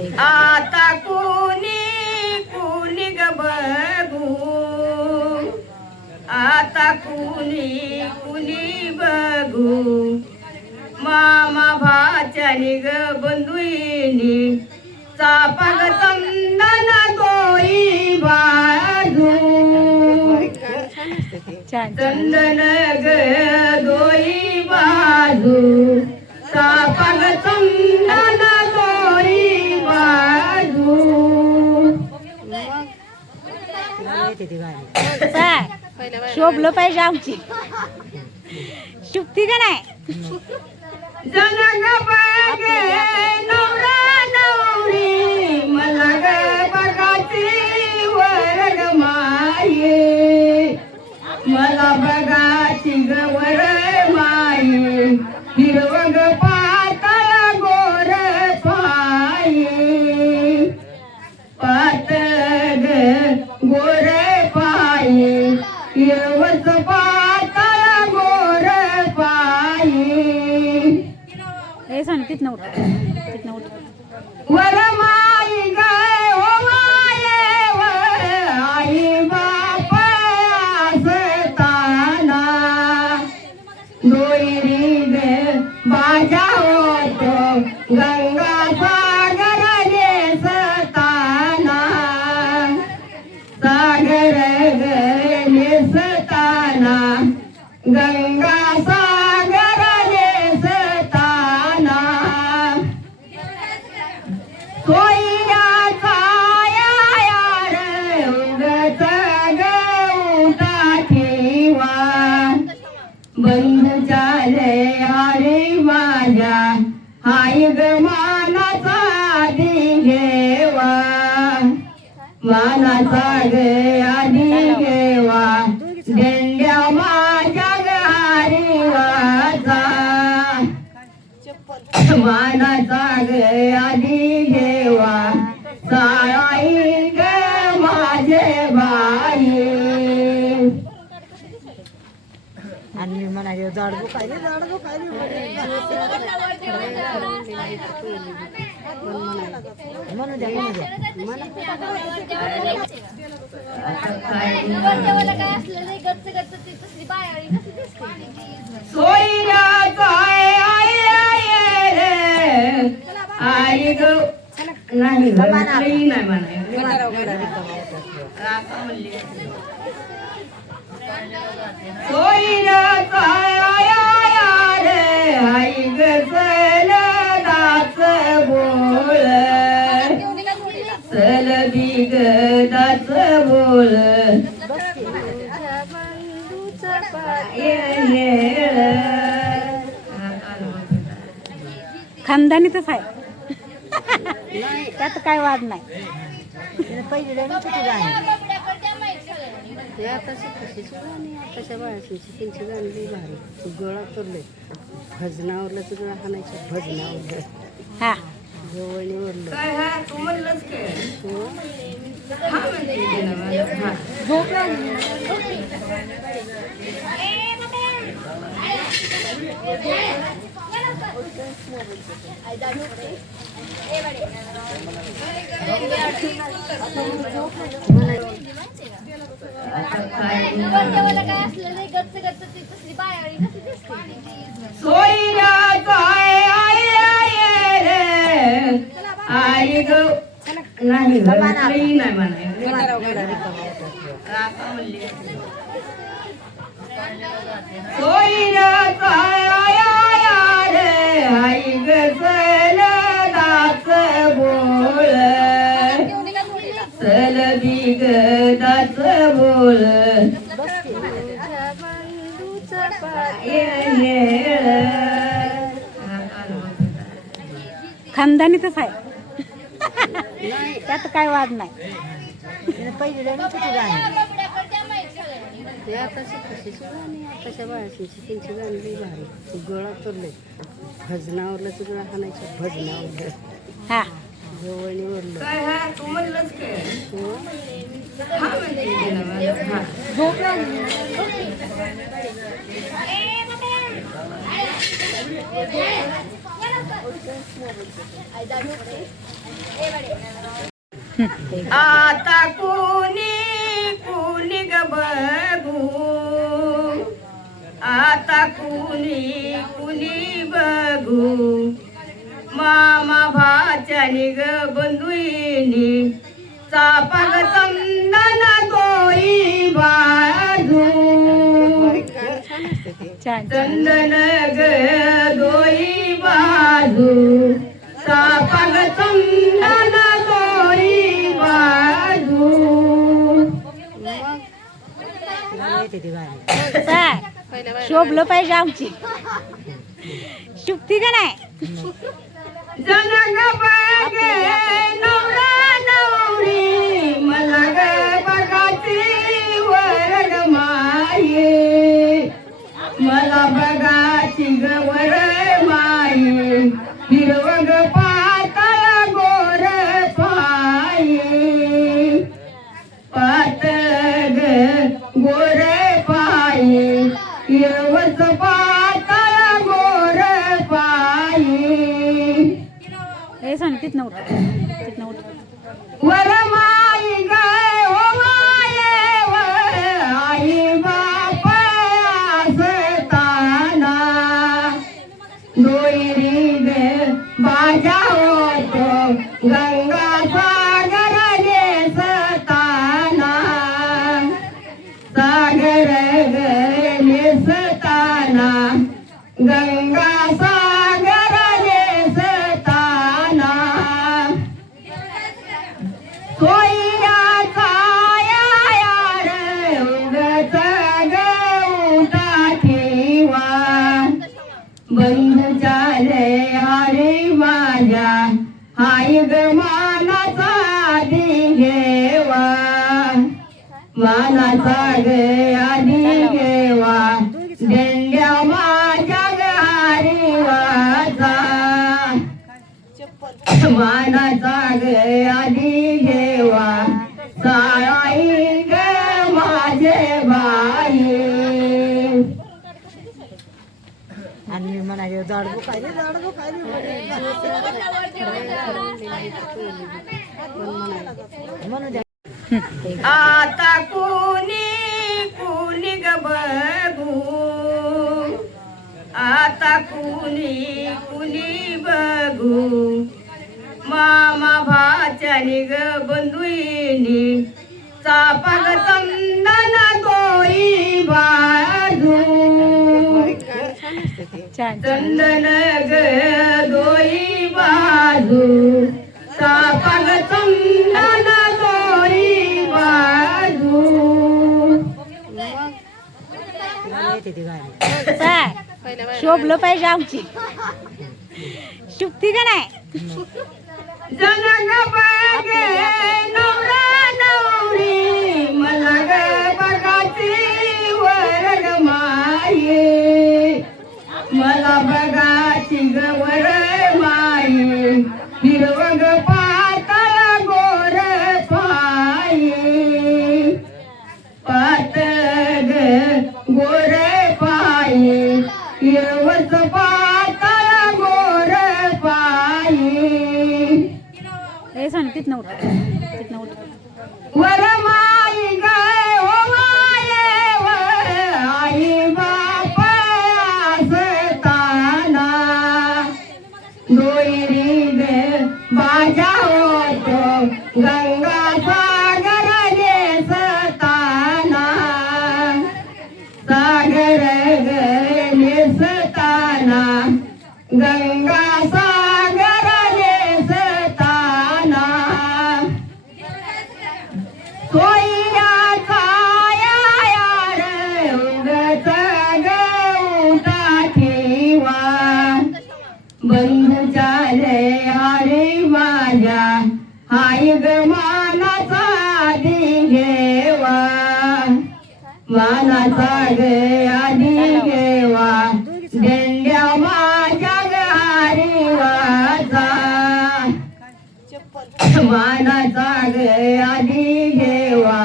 आता कुणी कुणी ग बघू, आता कुणी कुणी बघू, मामा भाच्यानी ग बंधुईनी चापाग चंदन गोई बाजू, चंदन ग दोई बाजू, चापाग चंदन गोई बाजू. शोभलं पाहिजे आमची शुभती का नाही. जन ग बघे नवरा नवरी, मला ग बघाची वर ग माये, मला बघाची ग वर माये, हिरव ग पातळ गोर पाये, पातळ गोर पाये, हिरवच पातळ गोर पाये. हे सांग तिथनं उठ, तिथनं उठ. वर माई गाय हो माये वर आई बाप असताना, दोयरी ग बाजा होतो गंगा सागर नेसताना, सागर ग नेसताना, गंगा सागर नेसताना, सोयऱ्याचा यार उगत गवता ठेवा, बंधूच्या हरी माझ्या हाय ग मानाचा आधी घेवा, मानाचा ग आधी घेवा, दिंड्या माझ्या घरी वाचा, मानाचा ग आधी घेवा, साळाई ग माझे बाई. आणि म्हणा जाडगो खायले जाडगो खायले म्हणू द्या म्हणू द्या. सोयऱ्याचा आई ग नाही नाही सोयऱ्याचा आई ग सलदाच बोल, सल बिगदाच बोल, खानदानीतच आहे त्यात काय वाद नाही. पहिली आताच्या बाळाची त्यांची गाणी भारी गोळा करले, भजनावरला तुला हाणायचं भजनावर हा जवळीवरलं काय हा तू म्हणलंच सोयऱ्याचा आई ग नाही नाही सोयऱ्याचा आई ग सलदाच बोल, सल बिगदाच बोल, खानदानीतच आहे त्यात काय वाद नाही. पहिली गाणी ते आताची कशाची गाणी आताच्या बाळाची त्यांची गाणी भारी गोळा करले, भजनावरला तुला हाणायचं भजनावर हा जवळीवरलं काय हा तू म्हणलंच काय आता कुणी कुणी ग बघू आता कुणी कुणी बघू मामा भाच्यानी ग बंधुईनी चापाग चंदन गोई बाजू चंदन ग दोई बाजू चापाग चंदन गोई बाजू शोभलं पाहिजे आमची शुभती का नाही जनग बगे नवरा नवरी मला ग बघाची वर ग माये मला बघाची ग वर माये हिरवग पातळ गोर पाये पातळ गोर पाये हिरवच पातळ गोर पाये हे सांग तिथनं उठ वरमाई गाय हो माये व आई बाप असताना दोयरी ग बाजा होतो गंगा सागर नेसताना सागर ग नेसताना गंगा सागर नेसताना सोयीया छाया यार उगच गवटा ठेवा बंधूच्या हरी माझ्या हाय ग मानाचा आधी घेवा मानाचा ग आधी घेवा देंड्या माझ्या घरी वाचा मानाचा ग आधी घेवा साळाई ग माझे बाई आणि मी म्हणाले जाडबू खायली म्हणून द्या आता कुणी कुणी ग बघू आता कुणी कुणी बघू मामा भाच्यानी ग बंधुईनी चापाग चंदन गोई बाजू चंदन ग दोई बाजू चापाग चंदन गोई बाजू शोभलं पाहिजे आमची शुभती का नाही जनग बगे नवरा नवरी मला ग बघाची वर ग माये मला बघाची ग वर माये हिरवग पातळ गोर पाये पातळ गोर पाये हिरवच पातळ गोर पाये हे सांग तिथनं उठ वरमाई गाय हो माये व आई बाप असताना दोयरी ग बाजा होतो गंगा सागर नेसताना सागर ग नेसताना गंगा सागर नेसताना सोयीया छाया यार उगच गवटा ठेवा बंधूच्या हरी माझ्या हाय ग मानाचा आधी घेवा मानाचा ग आधी घेवा देंड्या माझ्या घरी वाचा मानाचा ग आधी घेवा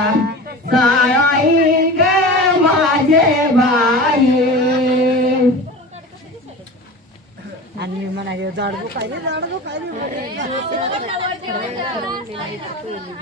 साळाई ग माझे बाई आणि मी म्हणाले जाडबू खायली पहिली